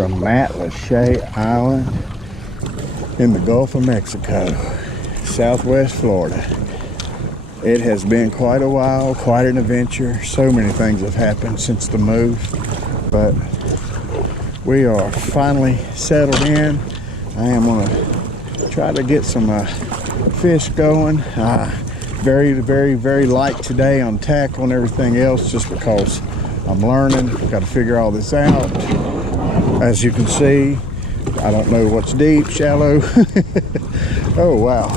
from Matlacha Island in the Gulf of Mexico, Southwest Florida. It has been quite a while, quite an adventure. So many things have happened since the move, but we are finally settled in. I am gonna try to get some fish going. Very light today on tackle and everything else, just because I'm learning. Got to figure all this out. As you can see, I don't know what's deep, shallow. Oh wow,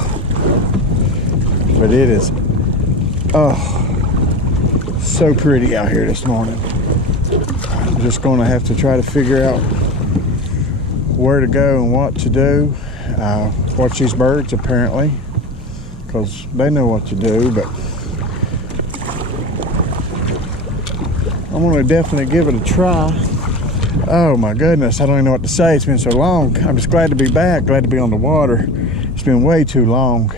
but it is so pretty out here this morning. I'm just gonna have to try to figure out where to go and what to do. Watch these birds apparently, because they know what to do, but I'm gonna definitely give it a try. Oh my goodness, I don't even know what to say. It's been so long. I'm just glad to be back, glad to be on the water. It's been way too long.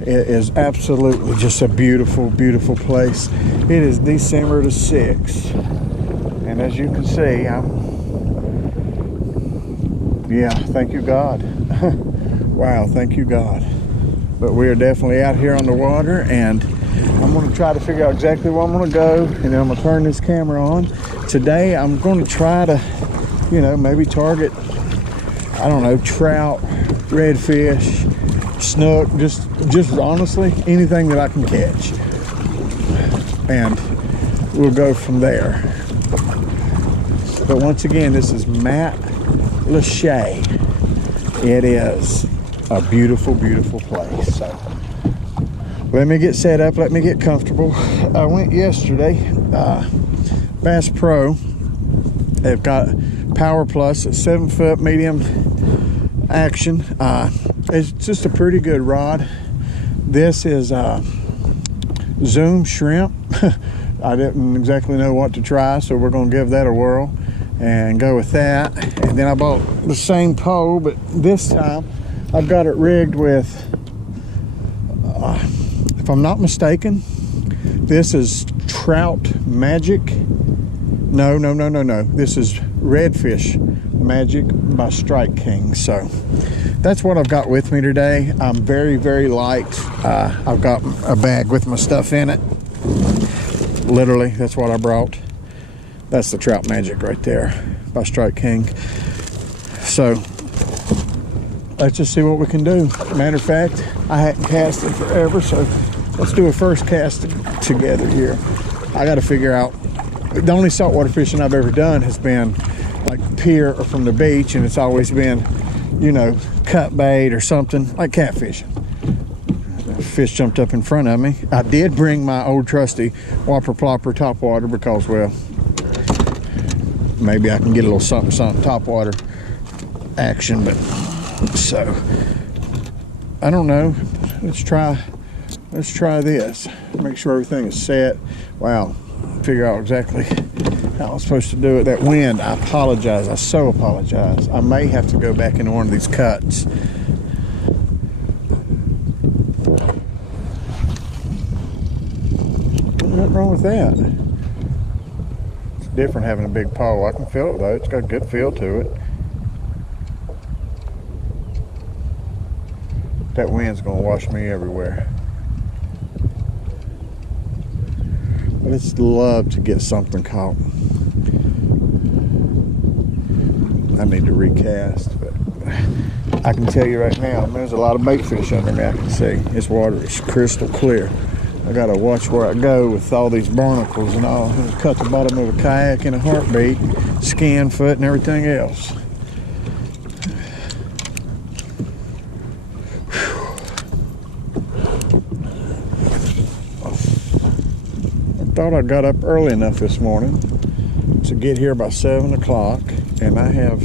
It is absolutely just a beautiful place. It is December the 6th, and as you can see, thank you God. Wow, thank you God. But we are definitely out here on the water, and I'm going to try to figure out exactly where I'm going to go, and then I'm going to turn this camera on. Today I'm going to try to, maybe target, I don't know, trout, redfish, snook, just honestly anything that I can catch, and we'll go from there. But once again, this is Matlacha. It is a beautiful place. So let me get set up, let me get comfortable. I went yesterday, Bass Pro. They've got Power Plus, a 7-foot medium action. It's just a pretty good rod. This is Zoom shrimp. I didn't exactly know what to try, so we're going to give that a whirl and go with that. And then I bought the same pole, but this time I've got it rigged with, if I'm not mistaken, this is Trout Magic. No. This is Redfish Magic by Strike King. So that's what I've got with me today. I'm very light. I've got a bag with my stuff in it. Literally, that's what I brought. That's the Trout Magic right there by Strike King. So let's just see what we can do. Matter of fact, I hadn't cast it forever, so let's do a first cast together here. I got to figure out, the only saltwater fishing I've ever done has been like pier or from the beach, and it's always been, cut bait or something, like catfishing. A fish jumped up in front of me. I did bring my old trusty Whopper Plopper topwater because, well, maybe I can get a little something topwater action, but so I don't know. Let's try this. Make sure everything is set. Wow, figure out exactly how I'm supposed to do it. That wind, I apologize. I so apologize. I may have to go back into one of these cuts. Nothing wrong with that. It's different having a big pole. I can feel it though. It's got a good feel to it. That wind's gonna wash me everywhere. But it's love to get something caught. I need to recast, but I can tell you right now, there's a lot of bait fish under me. I can see this water is crystal clear. I gotta watch where I go with all these barnacles and all. I'll cut the bottom of a kayak in a heartbeat, skin, foot, and everything else. I thought I got up early enough this morning to get here by 7 o'clock, and I have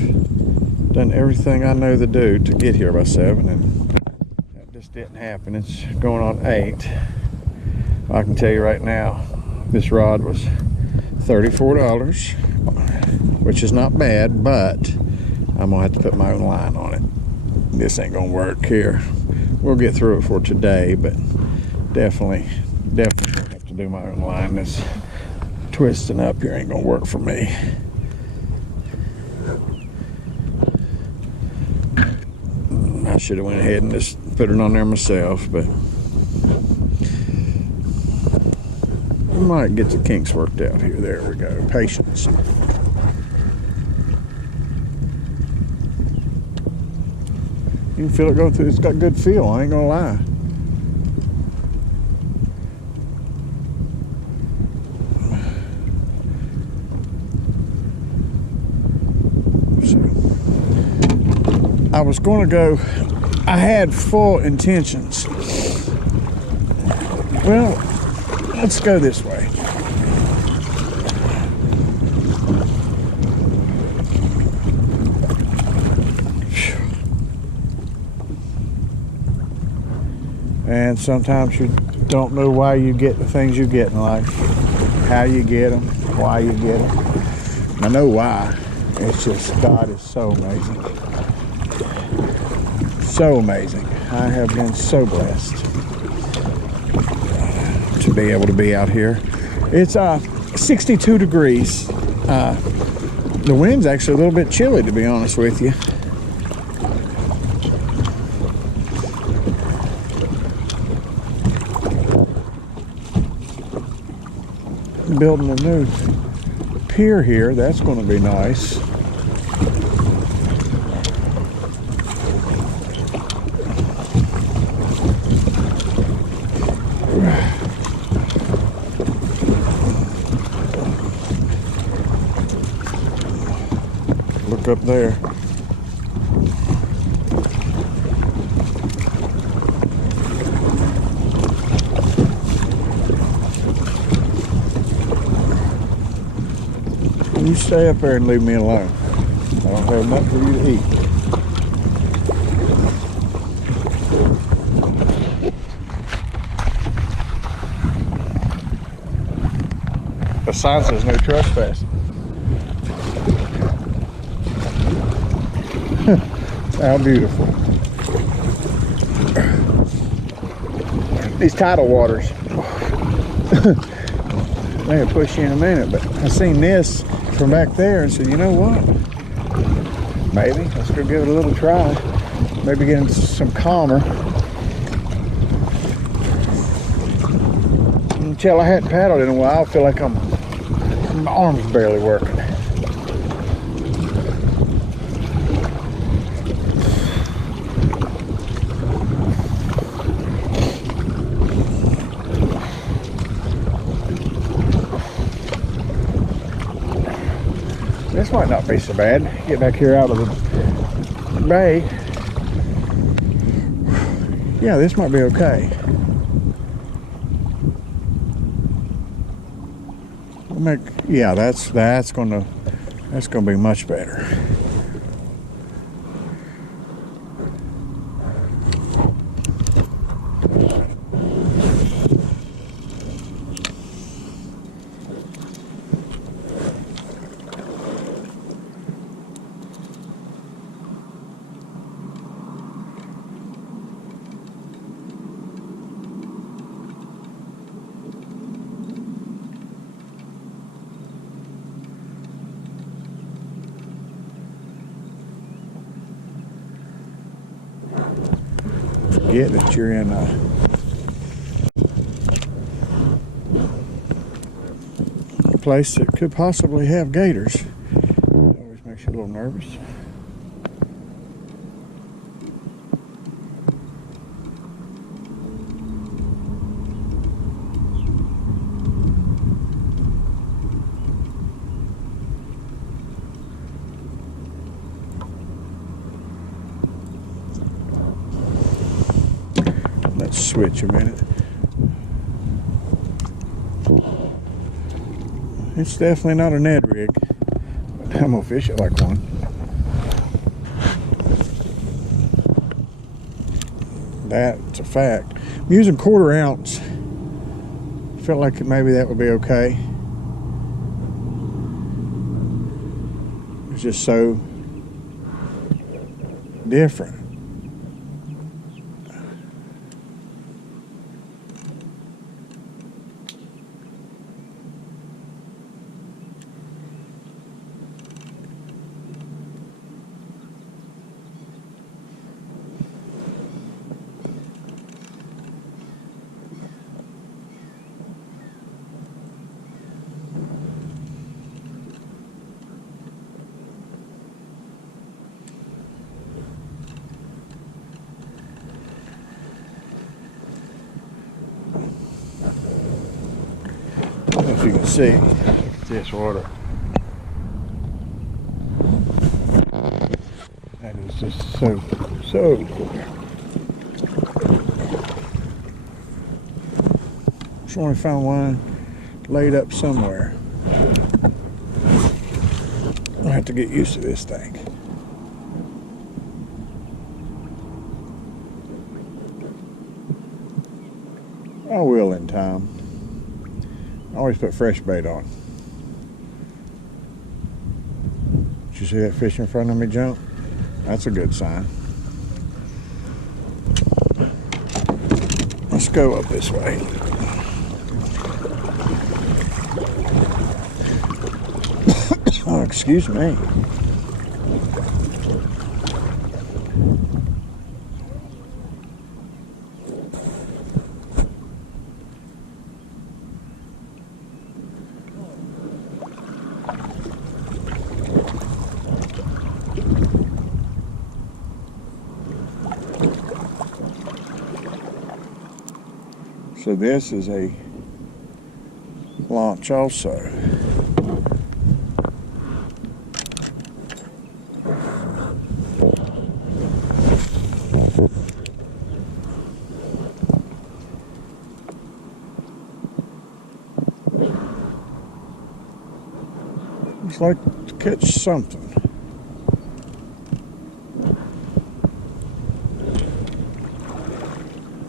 done everything I know to do to get here by 7, and that just didn't happen. It's going on 8. I can tell you right now, this rod was $34, which is not bad, but I'm gonna have to put my own line on it. This ain't gonna work here. We'll get through it for today, but definitely have to do my own line. This twisting up here ain't gonna work for me. I should have went ahead and just put it on there myself, but I might get the kinks worked out here. There we go. Patience. You can feel it go through. It's got good feel, I ain't gonna lie. I was going to go, I had full intentions. Well, let's go this way. And sometimes you don't know why you get the things you get in life, how you get them, why you get them. I know why. It's just, God is so amazing. So amazing. I have been so blessed to be able to be out here. It's 62 degrees. The wind's actually a little bit chilly, to be honest with you. Building a new pier here. That's going to be nice. Look up there. You stay up there and leave me alone. I don't have nothing for you to eat. The sign says no trespassing. How beautiful. These tidal waters. They'll push you in a minute, but I seen this from back there and said, you know what? Maybe let's go give it a little try. Maybe get into some calmer. Until I hadn't paddled in a while, I feel like my arm's barely working. This might not be so bad. Get back here out of the bay. Yeah, this might be okay. Yeah, that's gonna be much better. Forget that you're in a place that could possibly have gators. It always makes you a little nervous. Let's switch a minute. It's definitely not a Ned rig, but I'm gonna fish it like one. That's a fact. I'm using 1/4 ounce. Felt like maybe that would be okay. It's just so different. you can see this water. That is just so cool. Just only found one laid up somewhere. I have to get used to this thing. I will in time. I always put fresh bait on. Did you see that fish in front of me jump? That's a good sign. Let's go up this way. Oh, excuse me. So this is a launch also. Looks like to catch something.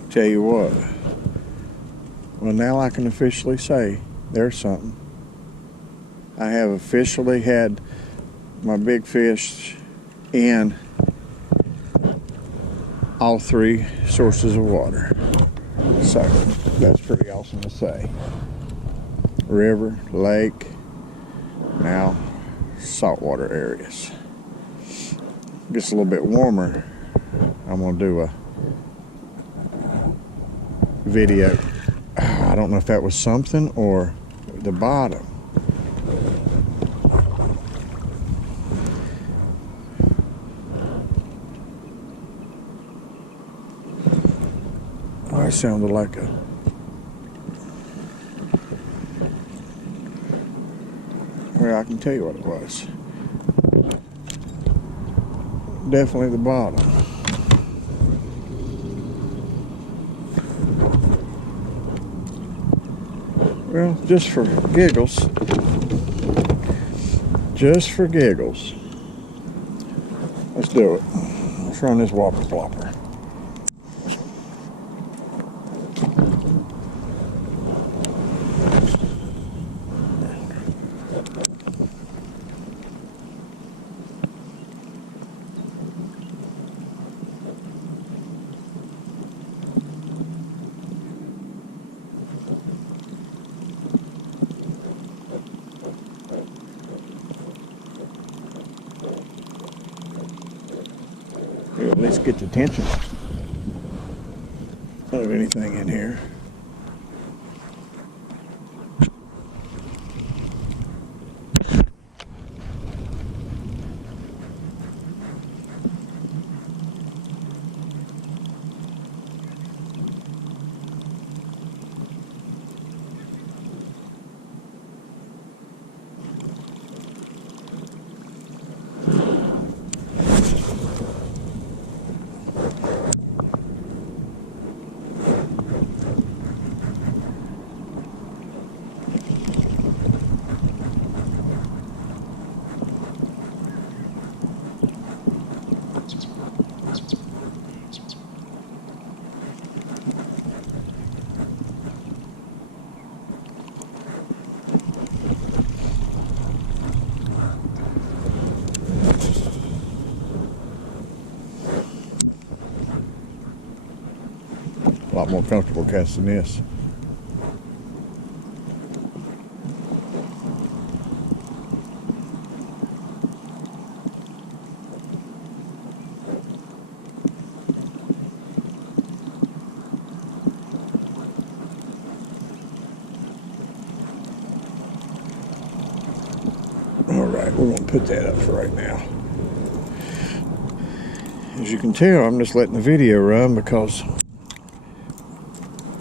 Tell you what. Well, now I can officially say there's something. I have officially had my big fish in all three sources of water. So that's pretty awesome to say. River, lake, now saltwater areas. Gets a little bit warmer. I'm gonna do a video. I don't know if that was something or the bottom. Oh, that sounded like a... Well, I can tell you what it was. Definitely the bottom. Well, just for giggles. Just for giggles. Let's do it. Let's run this whopper plopper. At least get the attention of anything in here. A lot more comfortable casting this. Alright, we're going to put that up for right now. As you can tell, I'm just letting the video run because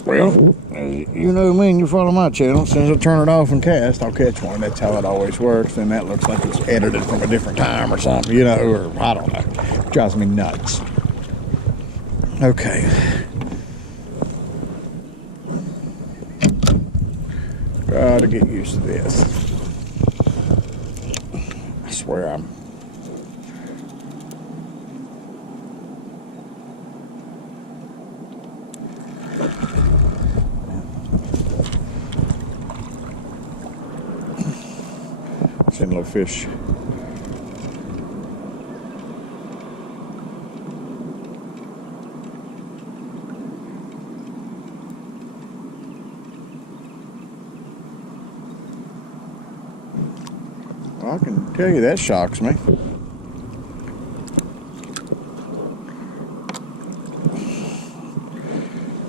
Well, you know me and you follow my channel. As soon as I turn it off and cast, I'll catch one. That's how it always works. Then that looks like it's edited from a different time or something, you know, or I don't know. It drives me nuts. Okay. Gotta get used to this. I swear I'm... Seen little fish. Well, I can tell you that shocks me.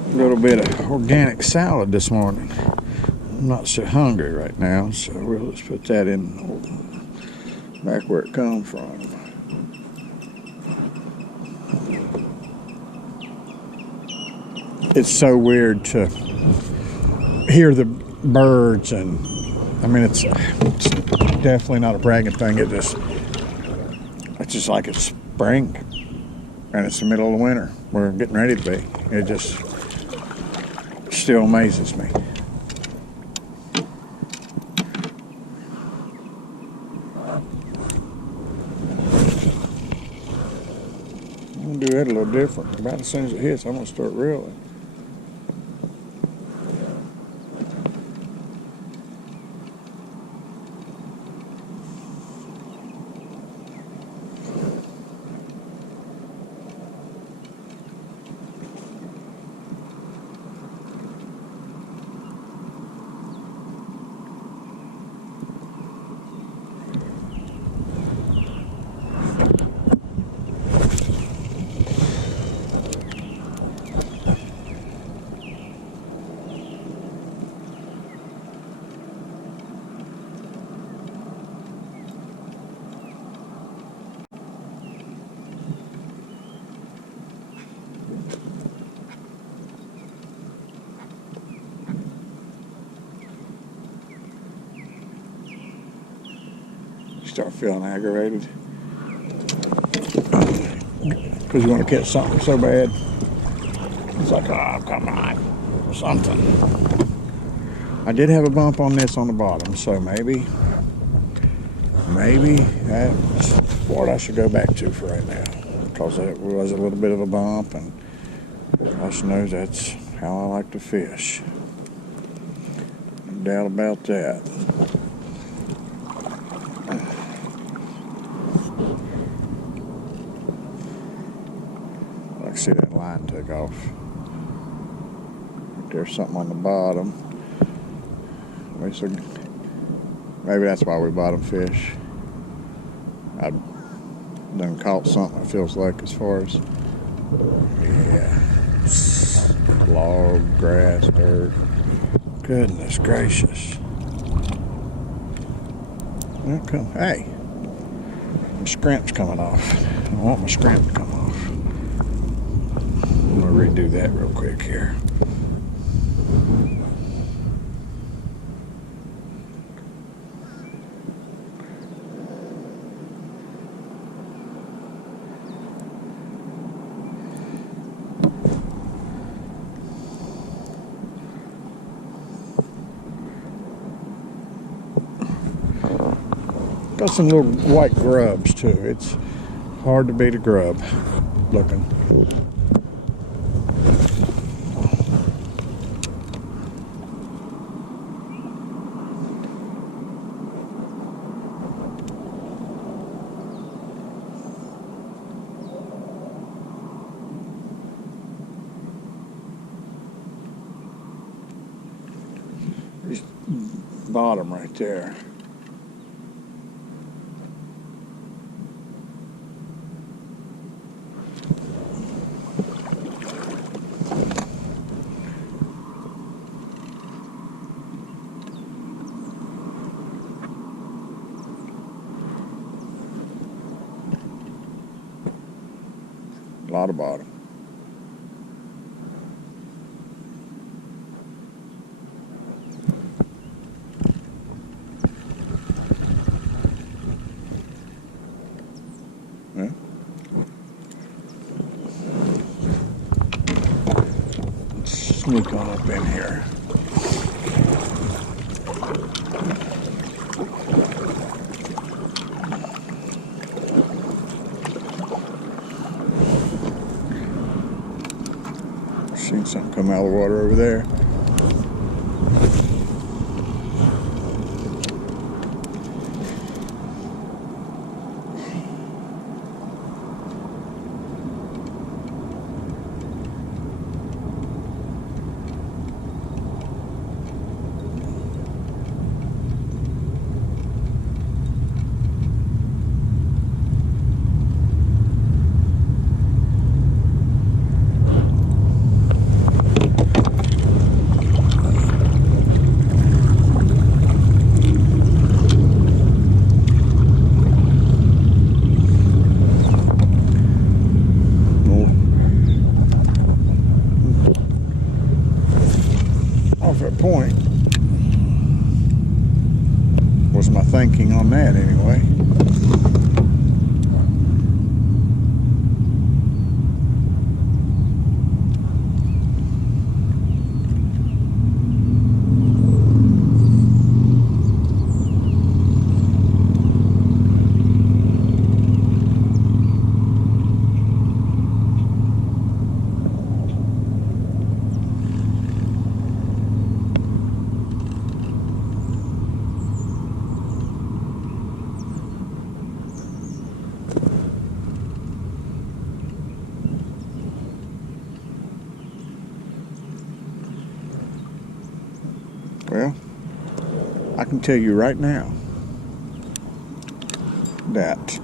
A little bit of organic salad this morning. I'm not so hungry right now, so we'll just put that in back where it comes from. It's so weird to hear the birds, and I mean it's definitely not a bragging thing. It's just like it's spring and it's the middle of the winter. We're getting ready to be. It just still amazes me. I'm gonna do that a little different. About as soon as it hits, I'm gonna start reeling. Start feeling aggravated because you want to catch something so bad. It's like, oh, come on, something. I did have a bump on this on the bottom, so maybe that's what I should go back to for right now, because it was a little bit of a bump, and gosh knows that's how I like to fish. No doubt about that. I see that line took off. There's something on the bottom. Maybe that's why we bottom fish. I done caught something, it feels like, as far as, yeah, log, grass, dirt. Goodness gracious. Hey, my scrimp's coming off. I want my scrimp to come off. I'm gonna redo that real quick here. Got some little white grubs too. It's hard to beat a grub looking. Bottom right there. A lot of bottom. sneak on up in here. Seen something come out of the water over there. Off that point was my thinking on that anyway. Well, I can tell you right now that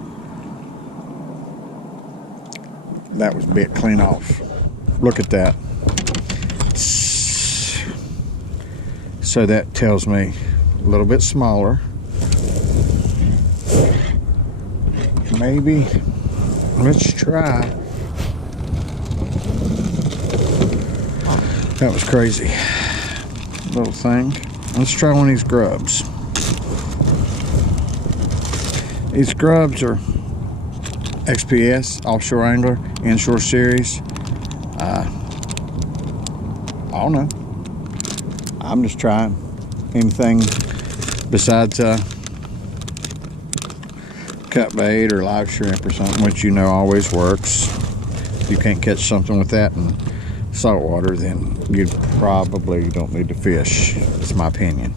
that was bit clean off. Look at that. So that tells me a little bit smaller. Maybe let's try. That was crazy. Little thing. Let's try one of these grubs. These grubs are XPS, Offshore Angler, Inshore Series. I don't know. I'm just trying anything besides cut bait or live shrimp or something, which you know always works. If you can't catch something with that in saltwater, then you probably don't need to fish. It's my opinion.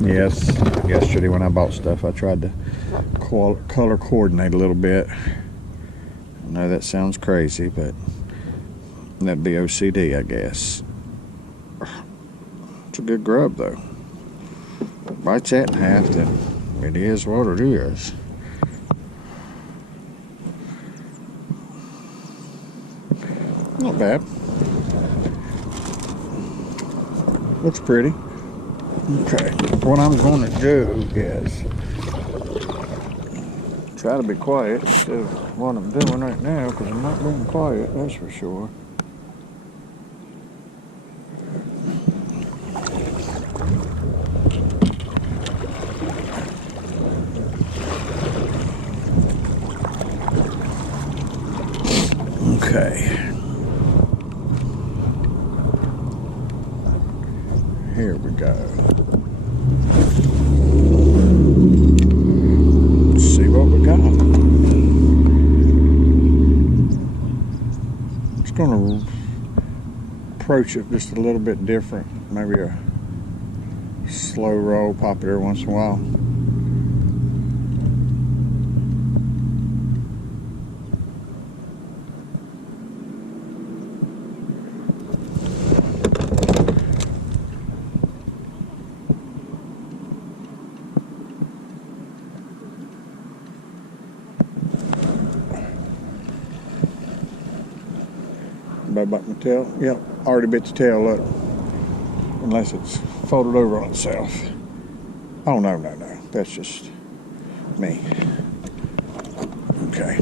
Yes, yesterday when I bought stuff, I tried to color coordinate a little bit. I know that sounds crazy, but that'd be OCD, I guess. It's a good grub, though. Bites that in half, then it is what it is. Not bad. Looks pretty. Okay, what I'm going to do is try to be quiet instead of what I'm doing right now, because I'm not being quiet, that's for sure. Okay. Here we go. Let's see what we got. Just going to approach it just a little bit different. Maybe a slow roll, pop it every once in a while. About my tail. Yep, already bit the tail, look. Unless it's folded over on itself. Oh, no. That's just me. Okay.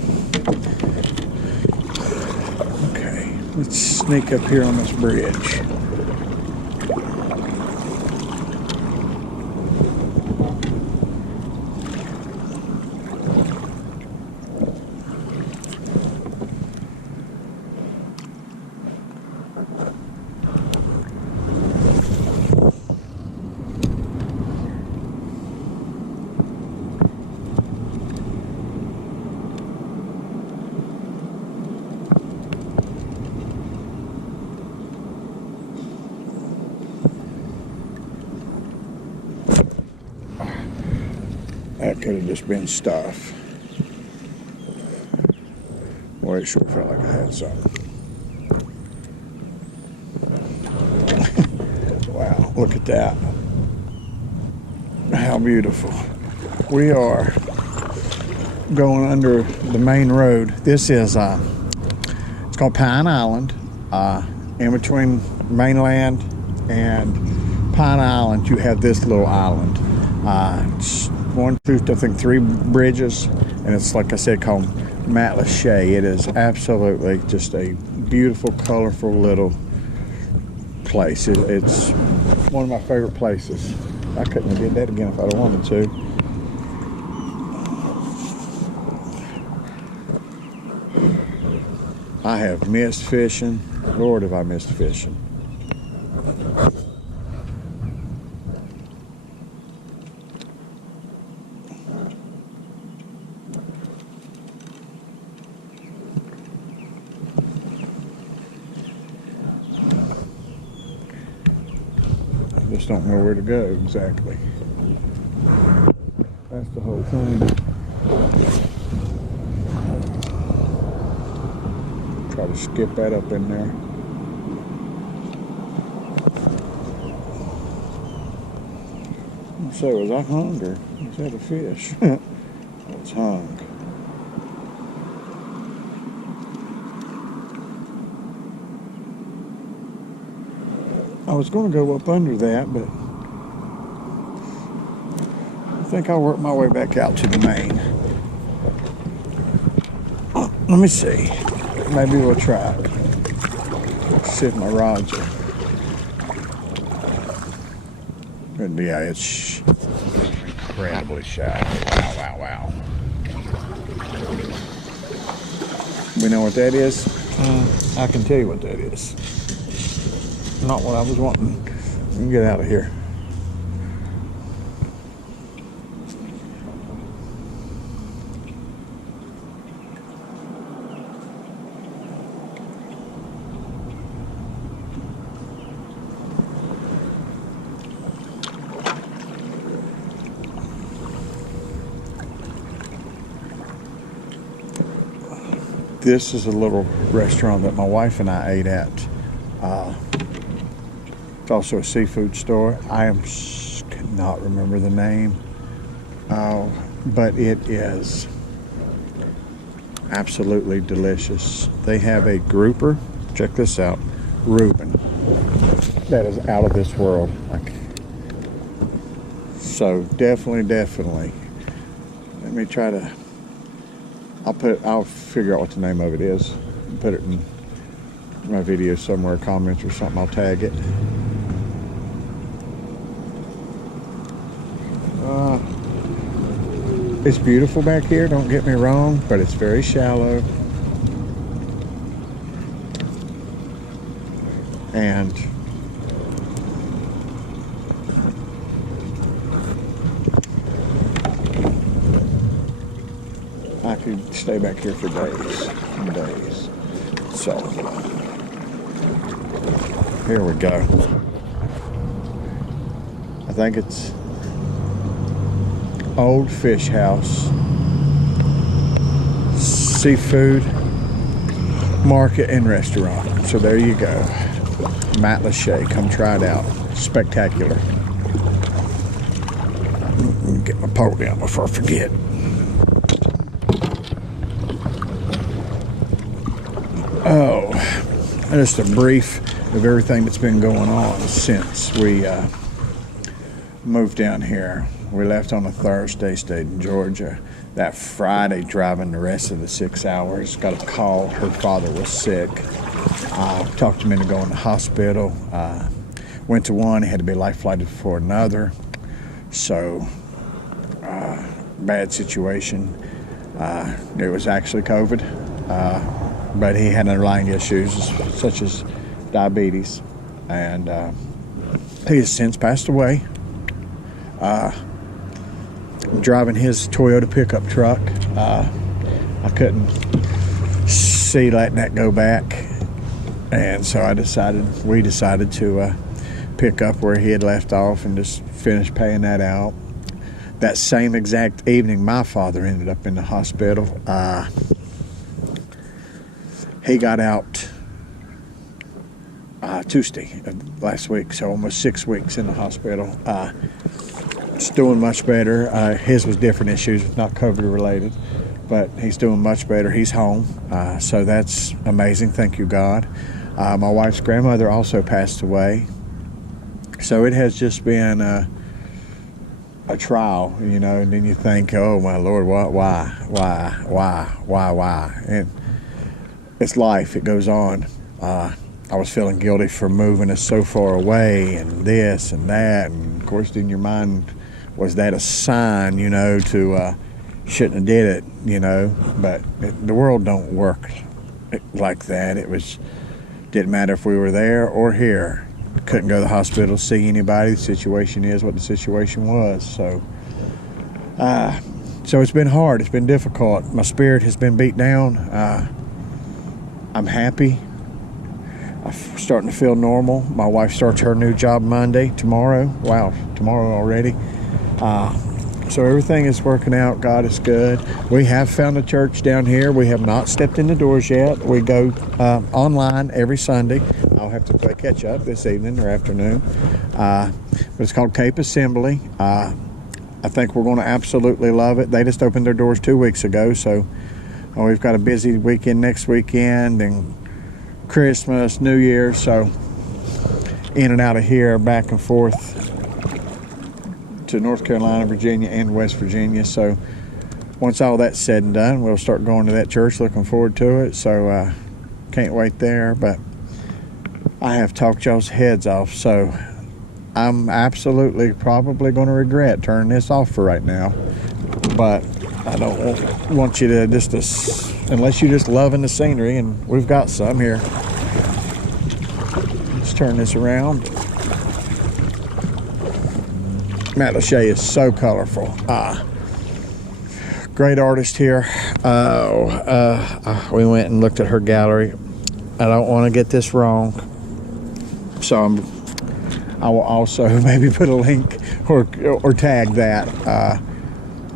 Okay, let's sneak up here on this bridge. that could have just been stuff. Well, it sure felt like I had something. Wow, look at that. How beautiful. We are going under the main road. This is, it's called Pine Island. In between mainland and Pine Island, you have this little island. It's one, two, I think 3 bridges, and it's, like I said, called Matlacha. It is absolutely just a beautiful, colorful little place. It's one of my favorite places. I couldn't have did that again if I'd have wanted to. I have missed fishing. Lord, have I missed fishing. I just don't know where to go exactly. That's the whole thing. Try to skip that up in there. So was I hungry? Was that a fish? I was hung. I was going to go up under that, but I think I'll work my way back out to the main. Let me see. Maybe we'll try it. See if my rods are. But yeah, it's incredibly shallow. Wow, wow, wow. We know what that is? I can tell you what that is. Not what I was wanting. Let me get out of here. This is a little restaurant that my wife and I ate at. It's also a seafood store. I cannot remember the name, but it is absolutely delicious. They have a grouper. Check this out, Reuben. That is out of this world. So definitely. Let me try to. I'll figure out what the name of it is. Put it in my video somewhere, comments or something. I'll tag it. It's beautiful back here, don't get me wrong, but it's very shallow. And I could stay back here for days and days. So, here we go. I think it's Old Fish House Seafood Market and Restaurant. So there you go. Matlacha. Come try it out. Spectacular. Let me get my pole down before I forget. Oh, just a brief of everything that's been going on since we moved down here. We left on a Thursday, stayed in Georgia. That Friday, driving the rest of the 6 hours, got a call. Her father was sick. Talked him into going to the hospital. Went to one, he had to be life flighted for another. So, bad situation. It was actually COVID, but he had underlying issues such as diabetes, and he has since passed away. Driving his Toyota pickup truck, I couldn't see letting that go back, and so we decided to pick up where he had left off and just finish paying that out. that same exact evening, my father ended up in the hospital. He got out Tuesday of last week, so almost 6 weeks in the hospital. It's doing much better. His was different issues, not COVID related, but he's doing much better. He's home, so that's amazing. Thank you, God. My wife's grandmother also passed away, so it has just been a trial, you know. And then you think, oh my Lord, what, why? And it's life. It goes on. I was feeling guilty for moving us so far away, and this and that, and of course, in your mind, was that a sign, you know, to shouldn't have did it, you know? But the world don't work like that. Didn't matter if we were there or here. Couldn't go to the hospital, see anybody. The situation is what the situation was. So it's been hard. It's been difficult. My spirit has been beat down. I'm happy. I'm starting to feel normal. My wife starts her new job Monday, tomorrow. Wow, tomorrow already. So everything is working out. God is good. We have found a church down here. We have not stepped in the doors yet. We go online every Sunday. I'll have to play catch up this evening or afternoon. But it's called Cape Assembly. I think we're going to absolutely love it. They just opened their doors 2 weeks ago, so we've got a busy weekend next weekend and Christmas, New Year, so in and out of here, back and forth to North Carolina, Virginia, and West Virginia. So once all that's said and done, we'll start going to that church. Looking forward to it. So can't wait there. But I have talked y'all's heads off, so I'm absolutely probably going to regret turning this off for right now. But I don't want you to unless you're just loving the scenery, and we've got some here. Let's turn this around. Matlacha is so colorful. Great artist here. We went and looked at her gallery. I don't want to get this wrong, so I will also maybe put a link or tag that.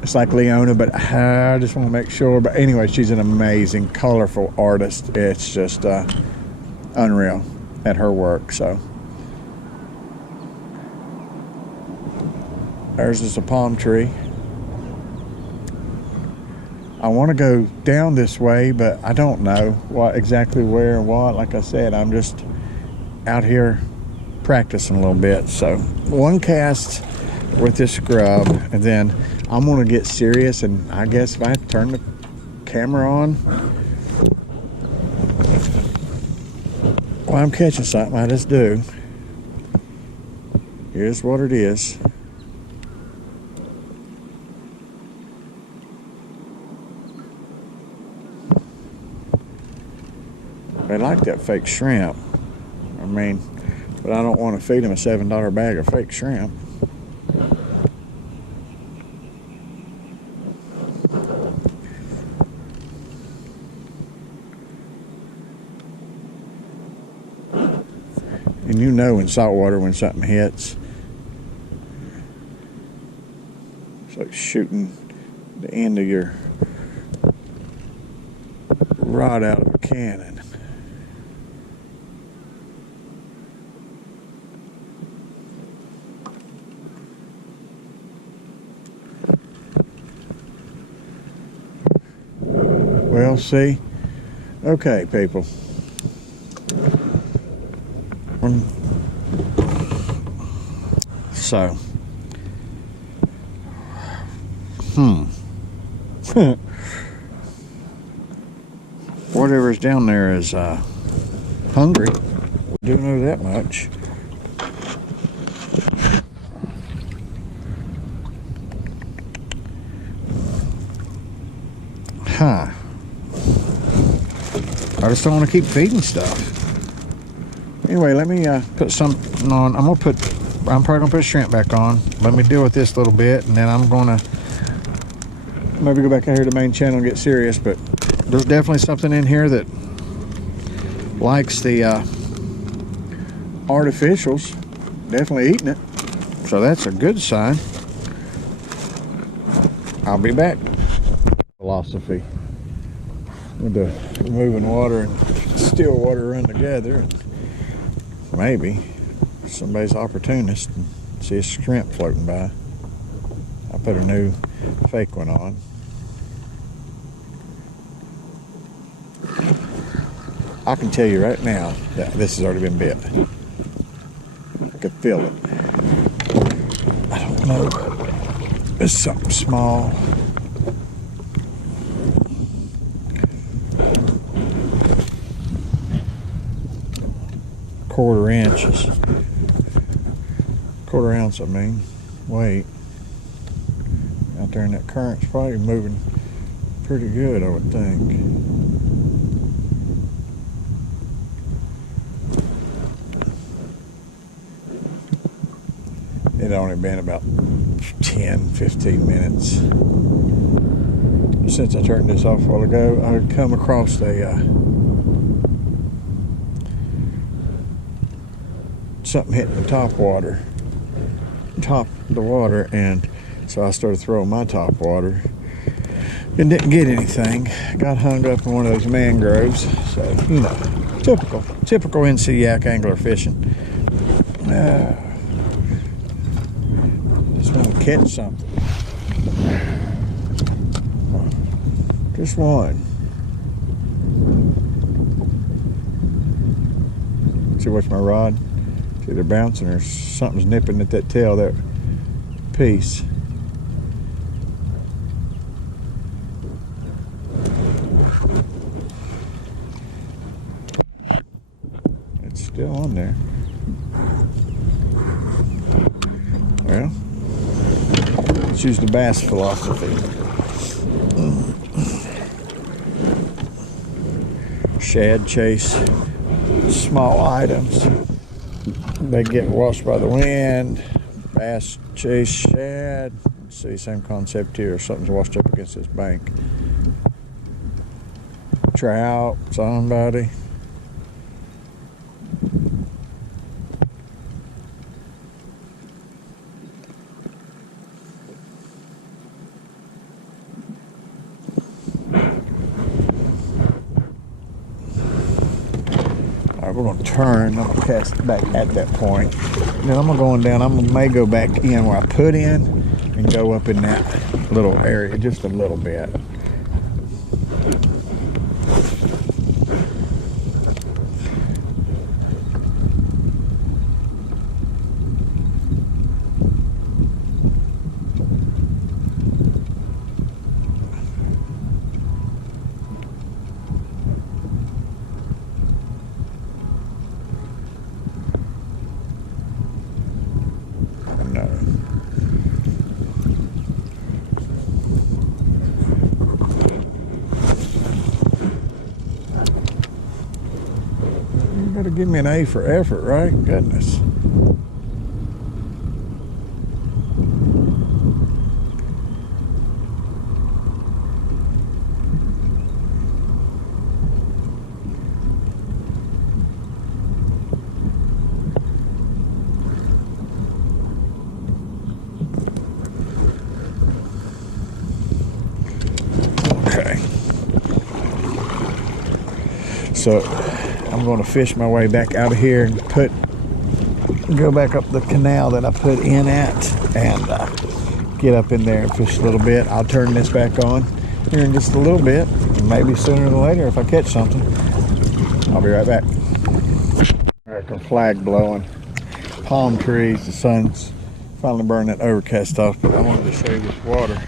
It's like Leona, but I just want to make sure. But anyway, she's an amazing, colorful artist. It's just unreal at her work. So there's just a palm tree. I want to go down this way, but I don't know exactly where and what. Like I said, I'm just out here practicing a little bit. So one cast with this scrub, and then I'm gonna get serious, and I guess if I turn the camera on, well, I'm catching something, I just do. Here's what it is. They like that fake shrimp. I mean, but I don't want to feed them a $7 bag of fake shrimp. And you know in saltwater when something hits, it's like shooting the end of your rod out of a cannon. Well, see, okay, people. So, whatever's down there is hungry. We do know that much. Huh. I just don't want to keep feeding stuff. Anyway, let me put something on. I'm probably gonna put shrimp back on. Let me deal with this a little bit, and then I'm gonna maybe go back out here to the main channel and get serious. But there's definitely something in here that likes the artificials. Definitely eating it, so that's a good sign. I'll be back. Philosophy with the moving water and still water run together. Maybe somebody's opportunist and see a shrimp floating by. I put a new fake one on. I can tell you right now that this has already been bit. I could feel it. I don't know. It's something small. Quarter ounce, I mean, weight. Out there in that current's probably moving pretty good, I would think. It only been about 10-15 minutes since I turned this off a while ago. I had come across something hitting the top of the water, and so I started throwing my top water and didn't get anything. Got hung up in one of those mangroves. So, you know, typical NCYAK angler fishing. Just want to catch something. Just one. See, what's my rod? See, they're bouncing, or something's nipping at that tail, that piece. It's still on there. Well, let's use the bass philosophy. Shad chase small items. They get washed by the wind. Bass chase shad. See, same concept here. Something's washed up against this bank. Trout, somebody. We're going to turn. I'm going to cast back at that point. And then I'm going down. I may go back in where I put in and go up in that little area just a little bit. Gotta give me an A for effort, right? Goodness. Okay. So I'm going to fish my way back out of here and go back up the canal that I put in at, and get up in there and fish a little bit. I'll turn this back on here in just a little bit, and maybe sooner than later if I catch something. I'll be right back. All right, got a flag blowing, palm trees, the sun's finally burning that overcast off, but I wanted to show you this water.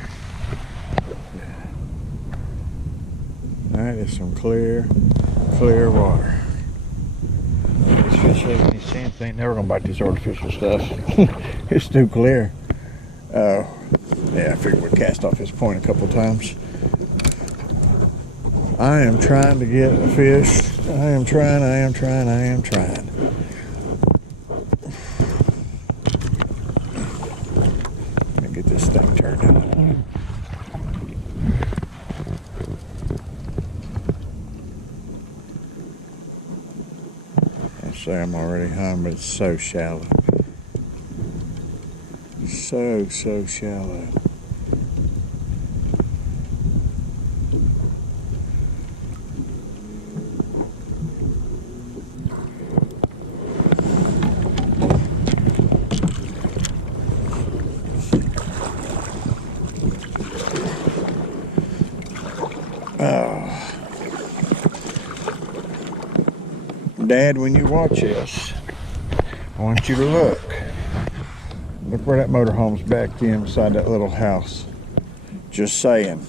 That is some clear water. These fish having these sands ain't never gonna bite this artificial stuff. It's too clear. Yeah, I figured we'd cast off this point a couple times. I am trying to get a fish. I am trying. Let me get this thing turned on. I'm already home, but it's so shallow. So shallow. Dad, when you watch this, I want you to look. Look where that motorhome's backed in beside that little house. Just saying.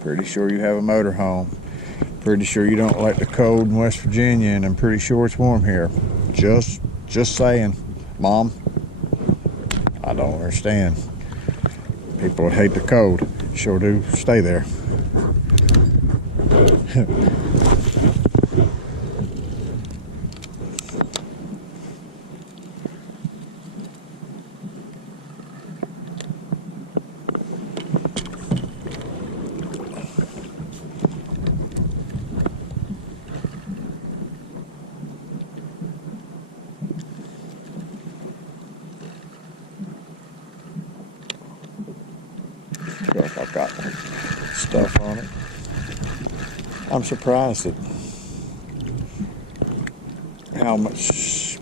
Pretty sure you have a motorhome. Pretty sure you don't like the cold in West Virginia, and I'm pretty sure it's warm here. Just saying. Mom, I don't understand. People would hate the cold. Sure do. Stay there. I've got stuff on it. I'm surprised at how much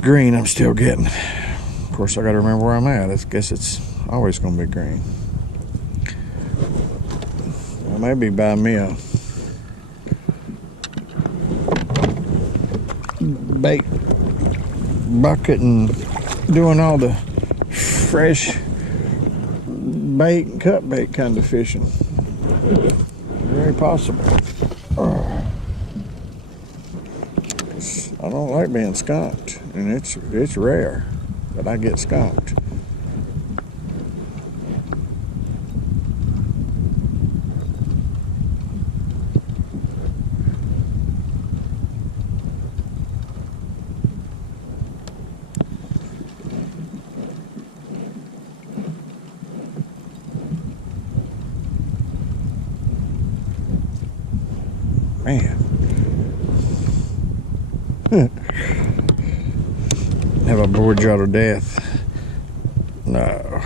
green I'm still getting. Of course, I got to remember where I'm at. I guess it's always going to be green. Well, maybe buy me a bait bucket and doing all the fresh bait and cut bait kind of fishing. Very possible. I don't like being skunked, and it's rare that I get skunked. Man. Have I bored y'all to death? No.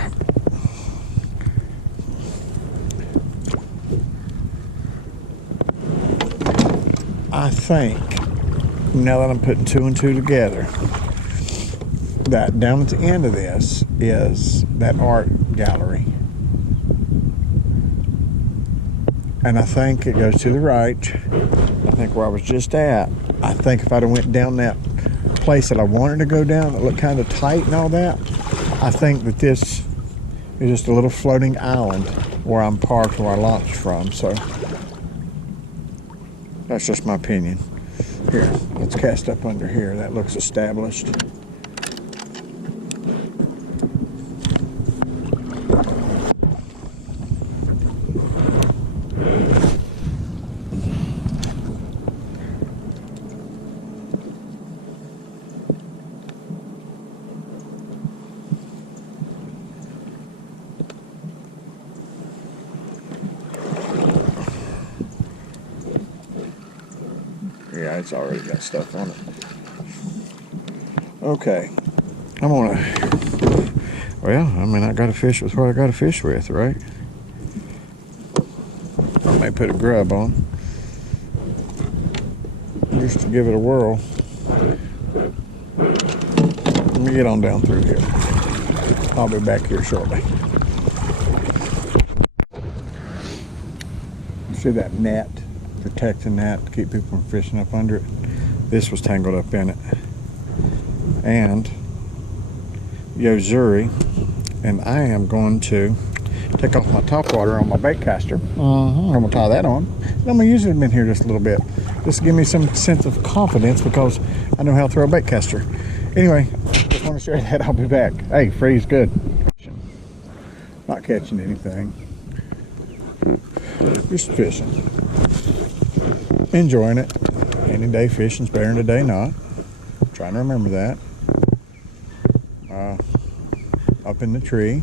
I think, now that I'm putting two and two together, that down at the end of this is that art gallery. And I think it goes to the right. I think where I was just at, I think if I'd have went down that place that I wanted to go down, that looked kind of tight and all that, I think that this is just a little floating island where I'm parked, where I launched from. So that's just my opinion. Here, let's cast up under here. That looks established. Yeah, it's already got stuff on it. Okay, I'm gonna, well, I mean, I gotta fish with what I gotta fish with, right? I may put a grub on, just to give it a whirl. Let me get on down through here. I'll be back here shortly. See that net? Protecting that to keep people from fishing up under it. This was tangled up in it. And Yozuri, and I am going to take off my top water on my bait caster. I'm gonna tie that on. And I'm gonna use it in here just a little bit. Just to give me some sense of confidence because I know how to throw a bait caster. Anyway, just want to share that. I'll be back. Hey, free's good. Not catching anything. Just fishing. Enjoying it. Any day fishing's better than a day not. Trying to remember that. Up in the tree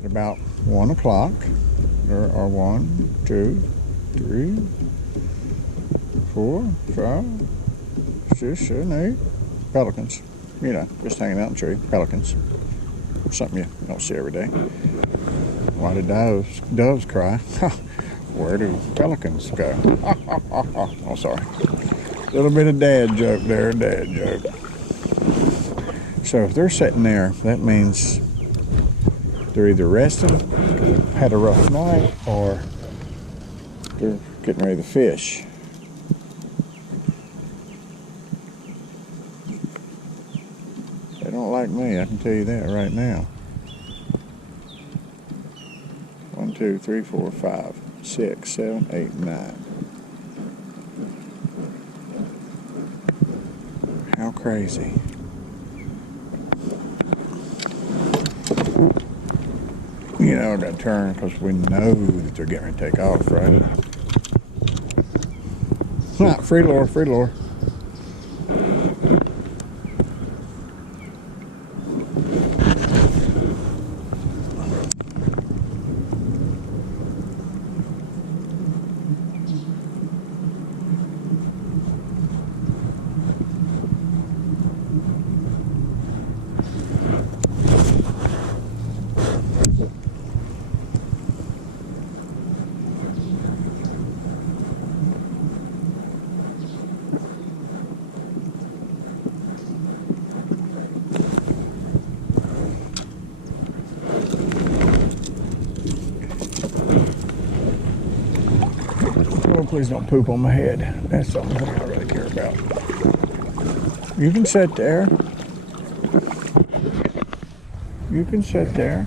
at about 1 o'clock. There are 1, 2, 3, 4, 5, 6, 7, 8 pelicans. You know, just hanging out in the tree. Pelicans. Something you don't see every day. Why do doves cry? Where do pelicans go? Oh, sorry. A little bit of dad joke there, dad joke. So if they're sitting there, that means they're either resting, had a rough night, or they're getting ready to fish. me, I can tell you that right now. 1, 2, 3, 4, 5, 6, 7, 8, 9. How crazy. You know, I gotta turn because we know that they're getting ready to take off, right? Free lure, free lure. Oh, please don't poop on my head. That's something I don't really care about. You can sit there. You can sit there.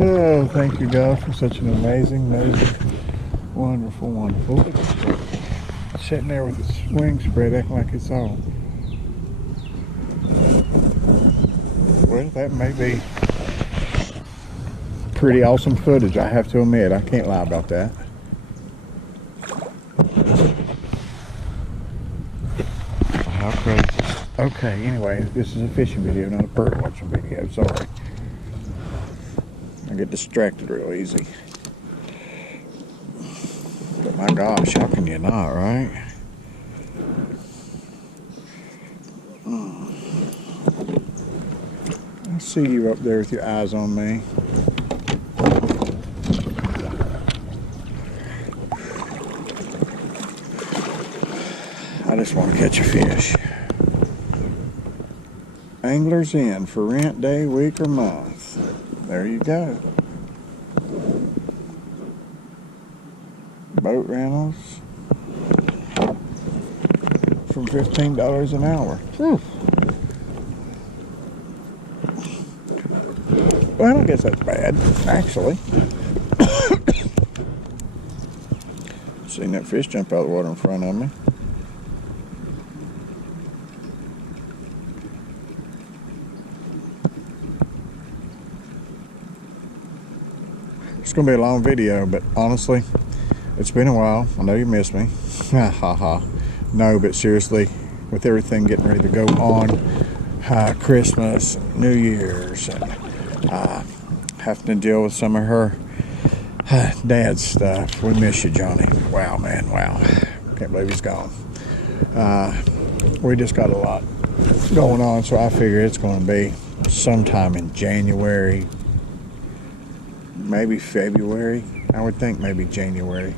Oh, thank you, God, for such an amazing, wonderful, wonderful. Sitting there with its wings spread, acting like it's all. Well, that may be pretty awesome footage, I have to admit. I can't lie about that. How crazy. Okay, anyway, this is a fishing video, not a bird watching video. Sorry. I get distracted real easy. But my gosh, how can you not, right? I see you up there with your eyes on me. I just want to catch a fish. Anglers in for rent day, week, or month. There you go. Boat rentals from $15 an hour. Whew. Well, I don't guess that's bad, actually. Seen that fish jump out of the water in front of me. It's going to be a long video, but honestly, it's been a while. I know you missed me. Ha ha ha. No, but seriously, with everything getting ready to go on, Christmas, New Year's, and having to deal with some of her dad's stuff. We miss you, Johnny. Wow, man, wow. Can't believe he's gone. We just got a lot going on, so I figure it's going to be sometime in January, maybe February. I would think maybe January.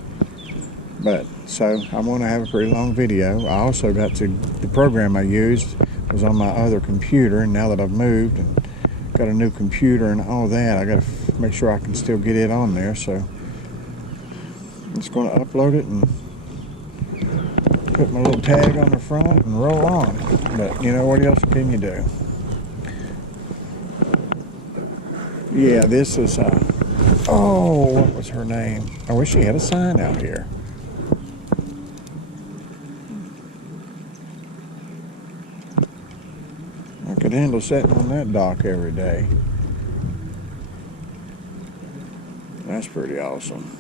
But so I'm going to have a pretty long video. I also got to, the program I used was on my other computer, and now that I've moved and got a new computer and all that, I got to make sure I can still get it on there. So I'm just going to upload it and put my little tag on the front and roll on. But you know, what else can you do? Yeah, this is oh, what was her name? I wish she had a sign out here. I could handle sitting on that dock every day. That's pretty awesome.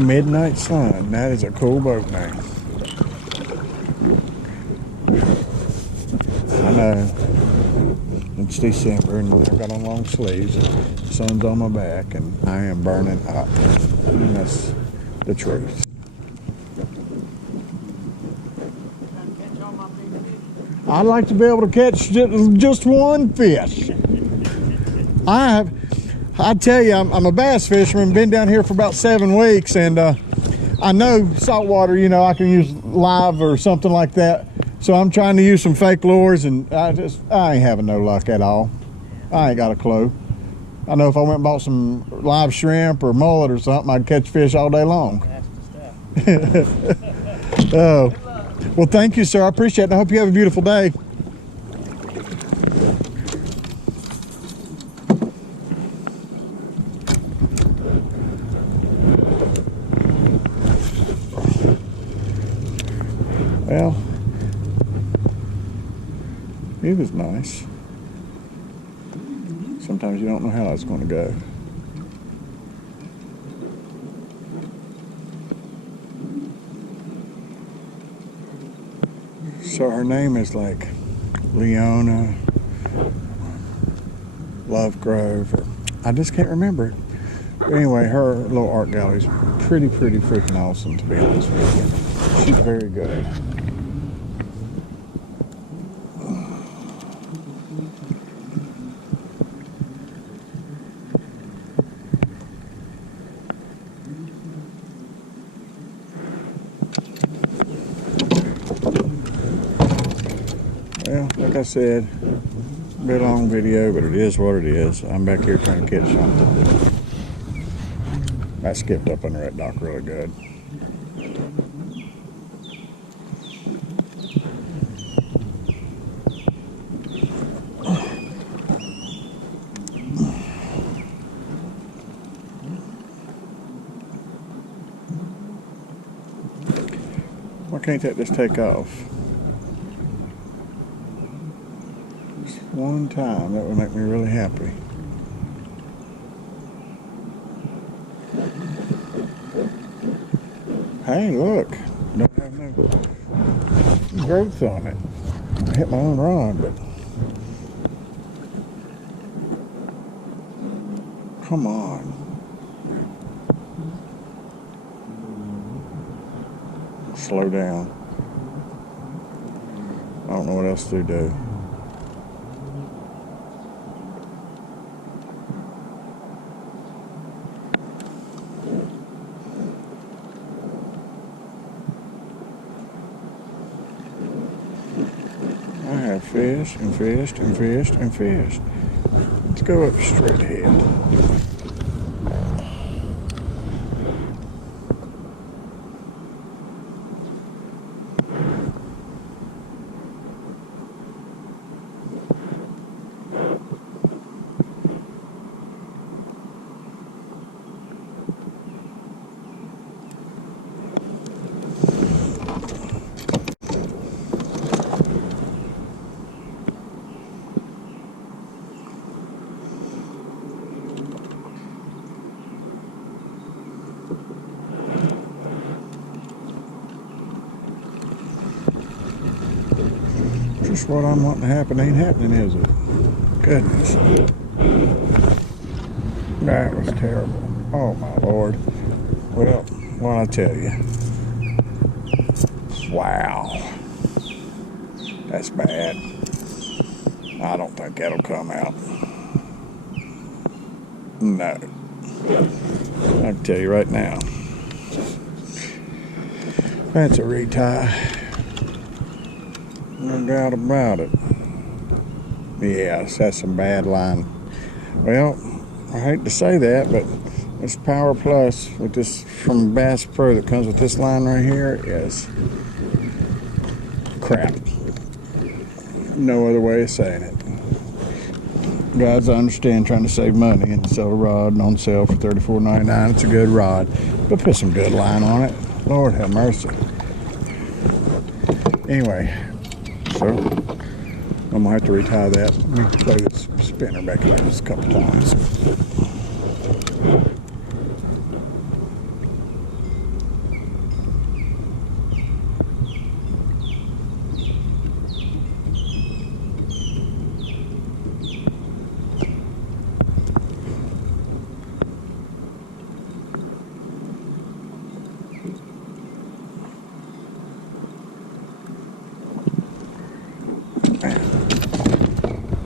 Midnight Sun. That is a cool boat name. I know. It's December and I've got on long sleeves. The sun's on my back and I am burning up. And that's the truth. I'd like to be able to catch just one fish. I tell you, I'm a bass fisherman, been down here for about 7 weeks, and I know saltwater, you know, I can use live or something like that, So I'm trying to use some fake lures, and I ain't having no luck at all. I ain't got a clue. I know if I went and bought some live shrimp or mullet or something, I'd catch fish all day long. That's the stuff. Oh, well, thank you, sir. I appreciate it. I hope you have a beautiful day. Well, it was nice. Sometimes you don't know how it's going to go. So her name is like Leona Lovegrove, or I just can't remember it. But anyway, her little art gallery is pretty freaking awesome, to be honest with you. She's very good. Well, like I said, a bit long video, but it is what it is. I'm back here trying to catch something. I skipped up under that dock really good. Why can't that just take off? Just one time, that would make me really happy. Hey, look, don't have no growth on it. I hit my own rod, but come on. Slow down. I don't know what else to do. I have fished and fished and fished and fished. Let's go up straight ahead. Just what I'm wanting to happen ain't happening, is it? Goodness. That was terrible. Oh my Lord. Well, what I tell you. Wow. That's bad. I don't think that'll come out. No. I can tell you right now. That's a retie. No doubt about it. Yes, that's some bad line. Well, I hate to say that, but this Power Plus with this from Bass Pro that comes with this line right here is crap. No other way of saying it. Guys, I understand trying to save money and sell a rod on sale for $34.99. It's a good rod, but put some good line on it. Lord have mercy. Anyway. So, I'm going to have to retie that. Let me play this spinner back here just a couple times.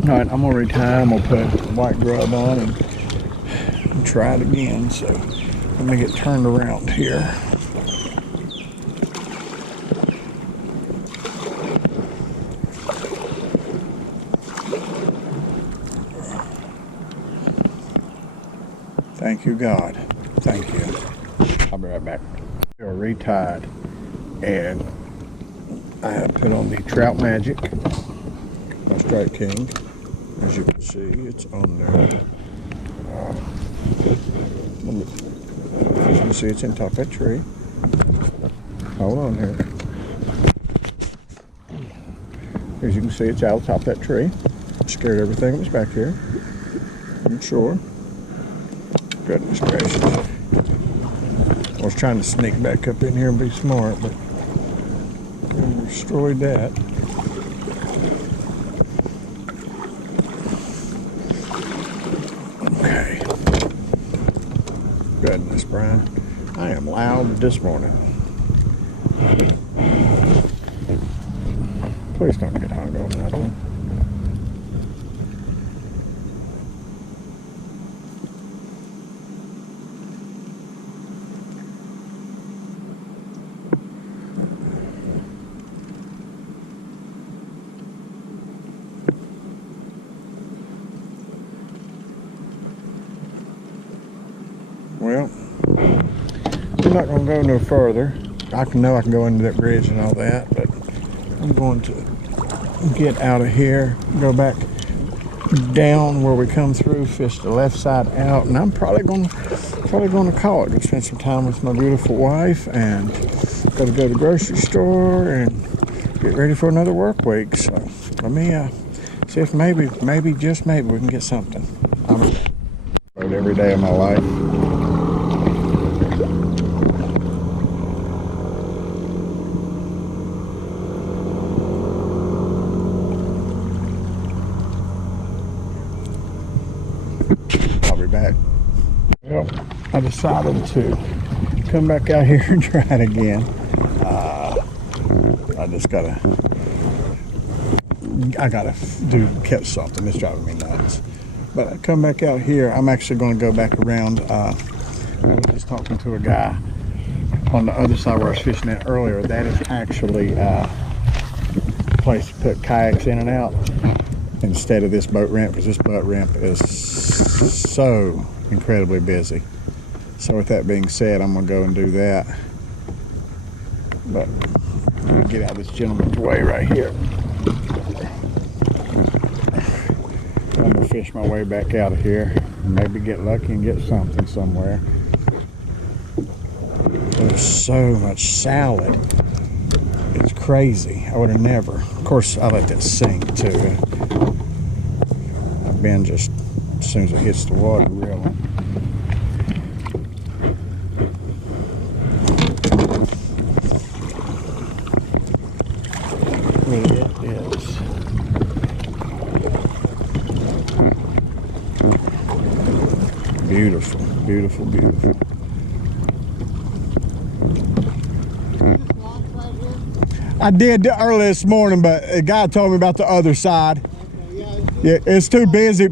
Alright, I'm gonna retie, I'm gonna put white grub on and try it again. So let me get turned around here. Thank you, God. Thank you. I'll be right back. We're retied, and I have put on the Trout Magic by Strike King. As you can see, it's on there. As you can see, it's in top of that tree. Hold on here. As you can see, it's out of top of that tree. Scared everything that was back here. I'm sure. Goodness gracious. I was trying to sneak back up in here and be smart, but we destroyed that. Okay. Goodness, Brian. I am loud this morning. Please don't get hung over nothing. Well, we're not going to go no further. I know I can go into that bridge and all that, but I'm going to get out of here, go back down where we come through, fish the left side out, and I'm probably going to call it. Go spend some time with my beautiful wife, and go to the grocery store and get ready for another work week. So let me see if maybe just maybe we can get something. I'm every day of my life. Back. Well, I decided to come back out here and try it again. I gotta catch something. It's driving me nuts. But I come back out here. I'm actually going to go back around. I was just talking to a guy on the other side where I was fishing at earlier. That is actually a place to put kayaks in and out instead of this boat ramp, because this boat ramp is so incredibly busy. So with that being said, I'm gonna go and do that. But I'm gonna get out of this gentleman's way right here. I'm gonna fish my way back out of here, maybe get lucky and get something somewhere. There's so much salad, it's crazy. I would have never. Of course, I let that sink too. I've been just as soon as it hits the water, really. It is. Beautiful, beautiful, beautiful. I did early this morning, but a guy told me about the other side. Yeah, it's too busy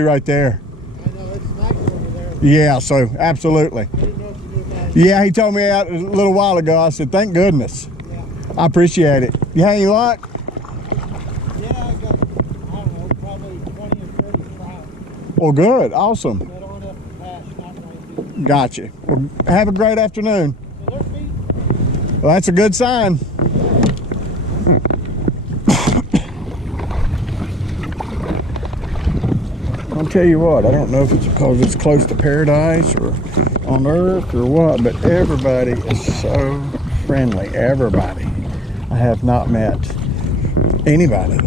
right there. I know, it's nice over there. Yeah, so absolutely. I didn't know if you knew that. Yeah, he told me out a little while ago. I said, thank goodness. Yeah. I appreciate it. You had any luck? Yeah, I got, I don't know, probably 20 or 30 trout. Well, good, awesome. That on up the pass, not 90. Gotcha. Well, have a great afternoon. So their feet. Well, that's a good sign. I'll tell you what, I don't know if it's because it's close to paradise or on earth or what, but everybody is so friendly. Everybody. I have not met anybody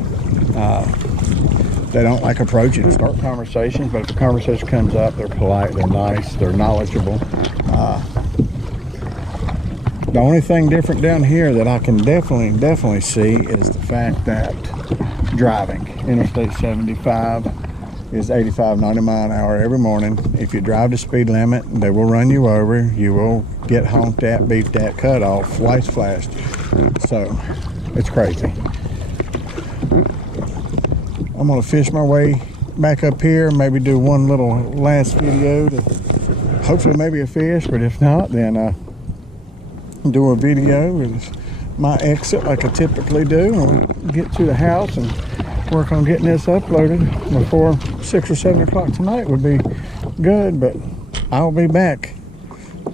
they don't like approaching and start conversations, but if the conversation comes up, they're polite, they're nice, they're knowledgeable. The only thing different down here that I can definitely see is the fact that driving. Interstate 75 is 85, 90 mile an hour every morning. If you drive the speed limit, they will run you over. You will get honked at, beeped at, cut off, lights flashed. So it's crazy. I'm gonna fish my way back up here, maybe do one little last video to hopefully maybe a fish, but if not, then do a video with my exit like I typically do, and get to the house and work on getting this uploaded before 6 or 7 o'clock tonight would be good. But I'll be back.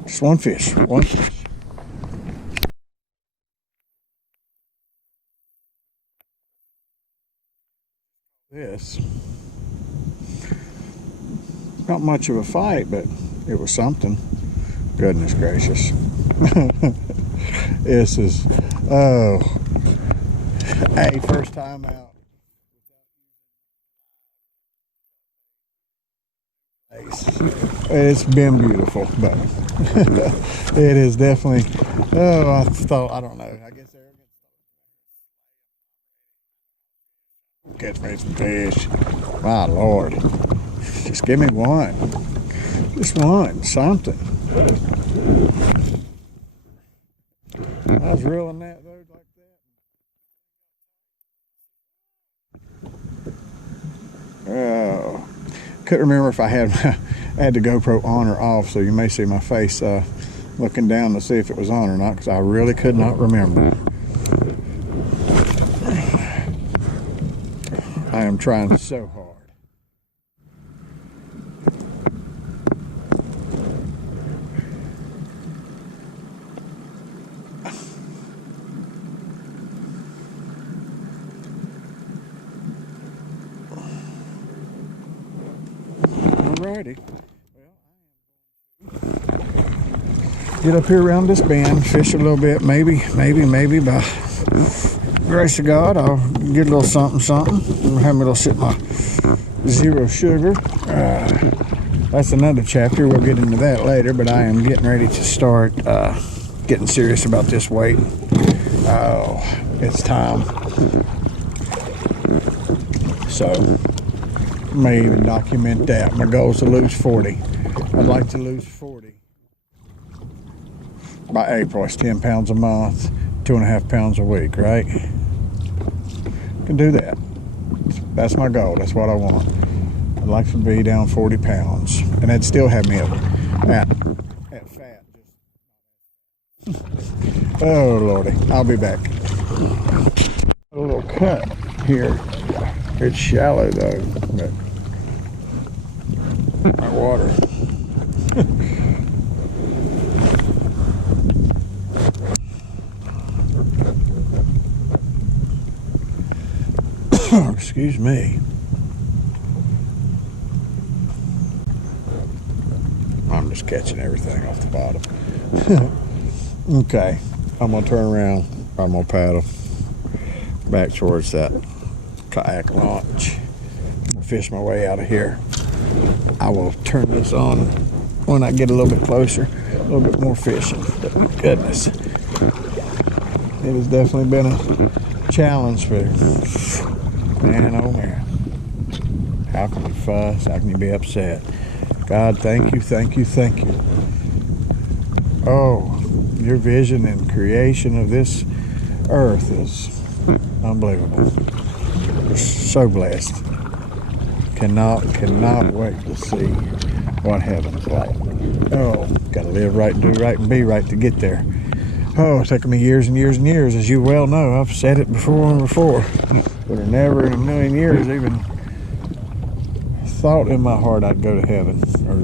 Just one fish. One fish. This. Not much of a fight, but it was something. Goodness gracious. This is, oh, hey, first time out. It's been beautiful, but it is definitely, oh, I don't know, I guess catch me some fish. My Lord, just give me one, just one, something. I was reeling that though like that. Oh, couldn't remember if I had the GoPro on or off, so you may see my face looking down to see if it was on or not, because I really could not remember. I am trying so hard. Alrighty. Get up here around this bend, fish a little bit, maybe by grace of God, I'll get a little something. I'm having a little sip of my zero sugar. That's another chapter. We'll get into that later, but I am getting ready to start getting serious about this weight. Oh, it's time. So, I may even document that. My goal is to lose 40. I'd like to lose 40 by April. It's 10 pounds a month, 2.5 pounds a week, right? Can do that. That's my goal. That's what I want. I'd like to be down 40 pounds, and that'd still have me at fat. Oh Lordy, I'll be back. A little cut here. It's shallow though, but my water. Excuse me. I'm just catching everything off the bottom. Okay, I'm gonna turn around. I'm gonna paddle back towards that kayak launch. I'll fish my way out of here. I will turn this on when I get a little bit closer, a little bit more fishing. But goodness, it has definitely been a challenge for man, oh man. How can you fuss? How can you be upset? God, thank you, thank you, thank you. Oh, your vision and creation of this earth is unbelievable. We're so blessed. Cannot wait to see what heaven's like. Oh, gotta live right, do right, and be right to get there. Oh, it's taken me years and years and years, as you well know. I've said it before and before. But I never in a million years even thought in my heart I'd go to heaven, or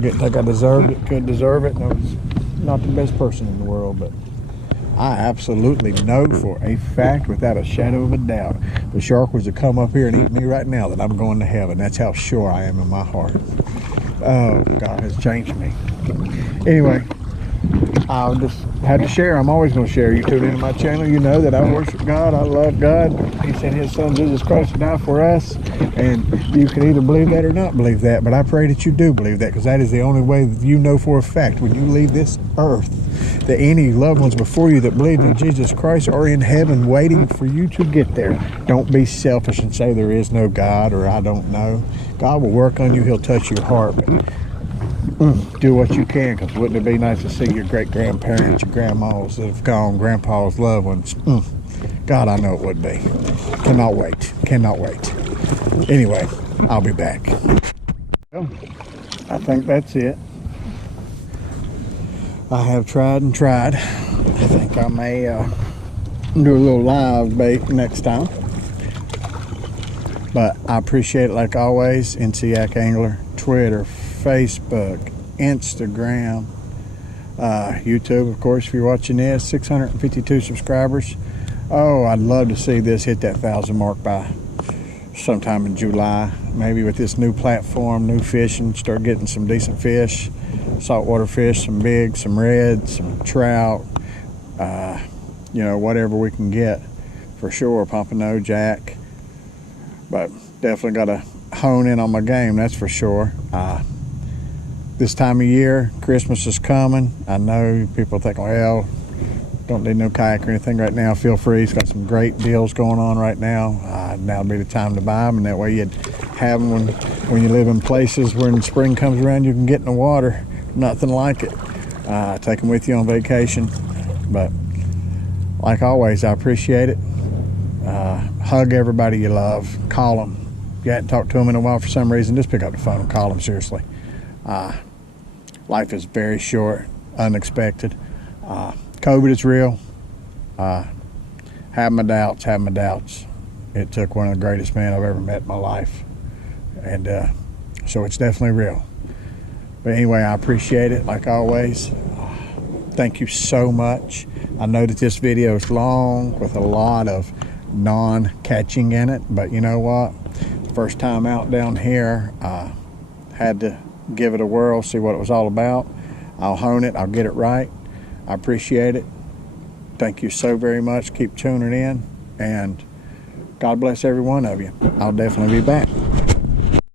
didn't think I deserved it, could deserve it, and I was not the best person in the world. But I absolutely know for a fact, without a shadow of a doubt, the shark was to come up here and eat me right now, that I'm going to heaven. That's how sure I am in my heart. Oh, God has changed me. Anyway, I just had to share. I'm always going to share. You tune into my channel, you know that I worship God. I love God. He sent his son Jesus Christ to die for us, and you can either believe that or not believe that, but I pray that you do believe that, because that is the only way that you know for a fact when you leave this earth that any loved ones before you that believe in Jesus Christ are in heaven waiting for you to get there. Don't be selfish and say there is no God, or I don't know. God will work on you. He'll touch your heart, but do what you can, because wouldn't it be nice to see your great-grandparents, your grandmas that have gone, grandpa's loved ones? God, I know it would be. Cannot wait. Cannot wait. Anyway, I'll be back. Well, I think that's it. I have tried and tried. I think I may do a little live bait next time. But I appreciate it like always. NCYAK Angler, Twitter, Facebook, Instagram, YouTube, of course, if you're watching this. 652 subscribers. Oh, I'd love to see this hit that 1,000 mark by sometime in July. Maybe with this new platform, new fishing, start getting some decent fish, saltwater fish, some big, some red, some trout, you know, whatever we can get for sure. Pompano, jack, but definitely got to hone in on my game, that's for sure. This time of year, Christmas is coming. I know people think, well, don't need no kayak or anything right now. Feel free. It's got some great deals going on right now. Now would be the time to buy them, and that way you'd have them when you live in places where when spring comes around, you can get in the water. Nothing like it. Take them with you on vacation. But like always, I appreciate it. Hug everybody you love. Call them. If you hadn't talked to them in a while for some reason, just pick up the phone and call them, seriously. Life is very short, unexpected. COVID is real. Have my doubts. It took one of the greatest men I've ever met in my life. And so it's definitely real. But anyway, I appreciate it, like always. Thank you so much. I know that this video is long with a lot of non-catching in it, but you know what? First time out down here, had to give it a whirl, see what it was all about. I'll hone it, I'll get it right. I appreciate it. Thank you so very much. Keep tuning in, and God bless every one of you. I'll definitely be back.